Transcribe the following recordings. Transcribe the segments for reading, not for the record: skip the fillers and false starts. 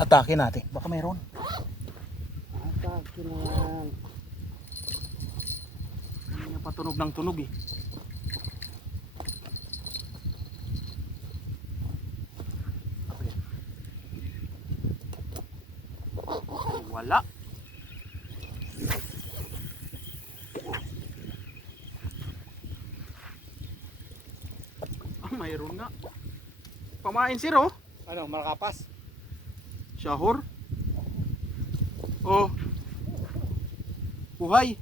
Atake natin. Baka mayroon. Atake na yan. Hindi niya patunog ng tunog eh. Wala. Ah, mayroon nga. Pamain sir oh. Ano, malakapas? Shahor. Oh. Buhay.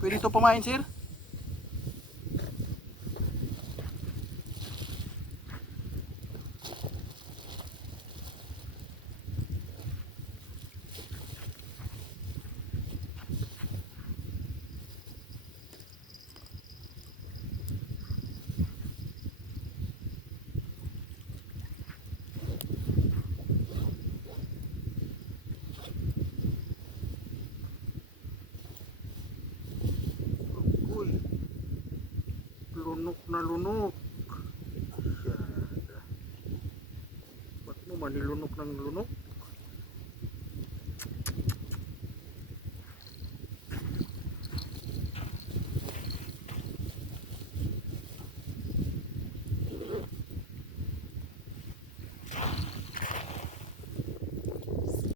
Pwede ito pamain sir? Uy. Lunok na lunok. Ba't mo manilunok ng lunok?